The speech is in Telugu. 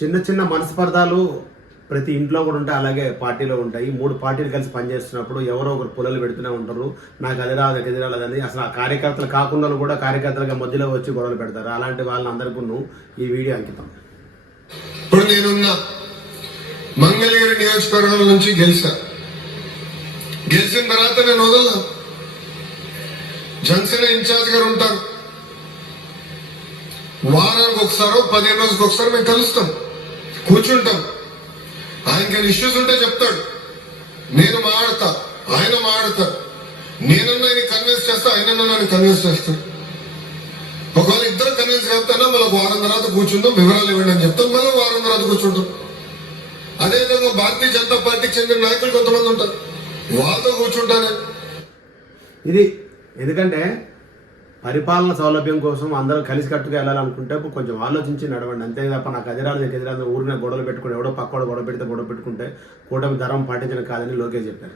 చిన్న చిన్న మనస్పర్ధాలు ప్రతి ఇంట్లో కూడా ఉంటాయి, అలాగే పార్టీలో ఉంటాయి. 3 పార్టీలు కలిసి పనిచేస్తున్నప్పుడు ఎవరో ఒకరు పుల్లలు పెడుతూనే ఉంటారు. నాకు అది రాదు, ఇది రాలేదని. అసలు ఆ కార్యకర్తలు కాకుండా కూడా కార్యకర్తలుగా మధ్యలో వచ్చి గొడవలు పెడతారు. అలాంటి వాళ్ళందరికీ ఈ వీడియో అంకితం. ఇప్పుడు నేనున్న మంగళగిరి నియోజకవర్గం నుంచి గెలిచిన తర్వాత నేను వదలను. జనసేన ఇన్ఛార్జ్ గారు ఉంటారు. వారానికి ఒకసారో 15 రోజులకు ఒకసారి మేము కలుస్తాం, కూర్చుంటాం. ఆయనకి ఇష్యూస్ ఉంటే చెప్తాడు, నేను మాట్లాడతా, ఆయన మాట్లాడతాడు. నేనన్నా ఆయన కన్విన్స్ చేస్తా, ఆయనన్నా నన్ను కన్విన్స్ చేస్తాడు. ఒకవేళ ఇద్దరు కన్విన్స్ చేస్తానా మళ్ళీ వారం తర్వాత కూర్చుందాం, వివరాలు ఇవ్వండి అని చెప్తాం. మళ్ళీ వారం తర్వాత కూర్చుంటాం. అదేవిధంగా భారతీయ జనతా పార్టీకి చెందిన నాయకులు కొంతమంది ఉంటారు, వాళ్ళతో కూర్చుంటానే. ఇది ఎందుకంటే పరిపాలన సౌలభ్యం కోసం అందరూ కలిసికట్టుగా వెళ్ళాలనుకుంటే కొంచెం ఆలోచించి నడవండి. అంతే తప్ప నాకు ఎదిరాలు ఊరినే గొడవలు పెట్టుకుని ఎవడో పక్కవాడు గొడవ పెడితే గొడవ పెట్టుకుంటే కూటమి ధర్మం పాటించడం కాదని లోకేష్ చెప్పారు.